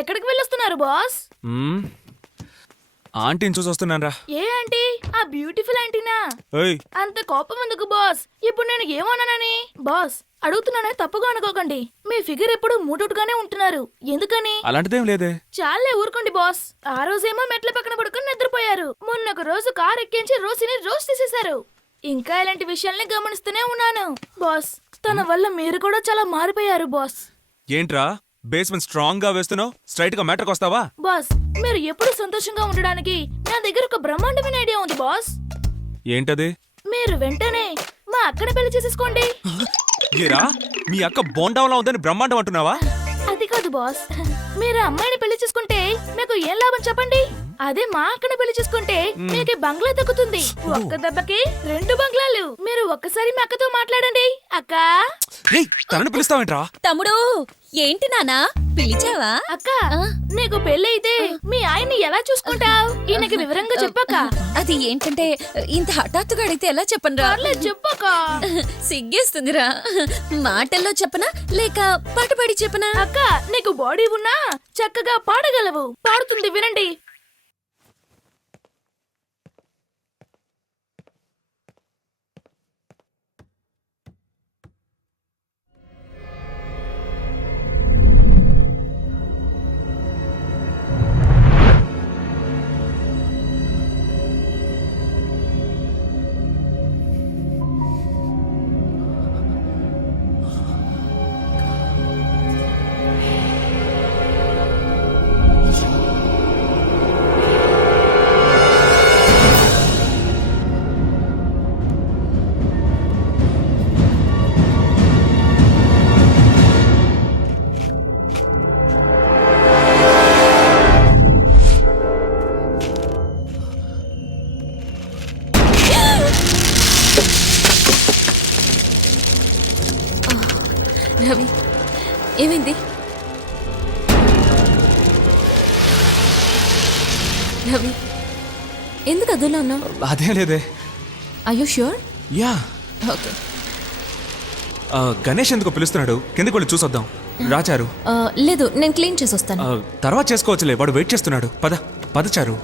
ఎక్కడికి వెళ్ళొస్తున్నారు బాస్? ఆంటీని చూసి వస్తున్నానరా. ఏ ఆంటీ? ఆ బ్యూటిఫుల్ ఆంటీనా? అంత కోపం ఎందుకు బాస్? ఇప్పుడు నేను ఏమన్నానని? బాస్ అడుగుతున్నానే తప్పుగా అనుకోకండి. మీ ఫిగర్ ఎప్పుడు మూటూటుగానే ఉంటున్నారు, ఎందుకని? అలాంటిదేం లేదే. చాలే ఊరుకోండి బాస్. ఆ రోజేమో మెట్ల పక్కన పడుకుని నిద్రపోయారు. మొన్నొక రోజు కార్ ఎక్కించి రోసిని రోస్ట్ చేసేశారు. ఇంకా ఇలాంటి విషయాల్ని గమనిస్తూనే ఉన్నాను బాస్. తన వల్ల మీరు కూడా చాలా మారిపోయారు బాస్. ఏంట్రా బేస్మెంట్ స్ట్రాంగ్ గా వేస్తున్నావు? స్ట్రైట్ గా మ్యాటర్కి వస్తావా? బాస్ మీరు ఎప్పుడు సంతోషంగా ఉండడానికి నా దగ్గర ఒక బ్రహ్మాండమైన ఐడియా ఉంది బాస్. ఏంటది? మీరు వెంటనే మా అక్కని పెళ్లి చేసేసుకోండి. ఏరా మీ అక్క బోండాంలా ఉందని బ్రహ్మాండం అంటున్నావా? అది కాదు బాస్, మీరు అమ్మాయిని పెళ్లి చేసుకుంటే మీకు ఏం లాభం చెప్పండి? అదే మా అక్కని పెళ్లి చేసుకుంటే మీకు బంగ్లా దక్కుతుంది. ఒక్క దెబ్బకి 2 బంగ్లాలు. మీరు ఒక్కసారి మా అక్కతో మాట్లాడండి. అక్క తనని పిలుస్తావేంట్రా? తమ్ముడు ఏంటి నానా పిలిచావా? అక్క నీకు పెళ్ళైతే మీ ఆయన్ని ఎలా చూసుకుంటావు? ఈయనకి వివరంగా చెప్పక. అది ఏంటంటే ఇంత హఠాత్తుగా అడిగితే ఎలా చెప్పనురా? చెప్పక సిగ్గేస్తుందిరా. మాటల్లో చెప్పనా లేక పాట పాడి చెప్పనా? అక్క నీకు బాడీ ఉన్నా చక్కగా పాడగలవు. పాడుతుంది వినండి. రవి ఏమైంది? రవి ఎందుకు అదోలా ఉన్నావు? అదే లేదే. Are you sure? Yeah. Okay. Ganesh ఎందుకో పిలుస్తున్నాడు, కిందకి వెళ్ళి చూసొద్దాం. రాచారు. లేదు నేను క్లీన్ చేసి వస్తాను. తర్వాత చేసుకోవచ్చులే, వాడు వెయిట్ చేస్తున్నాడు. పద పద చారు.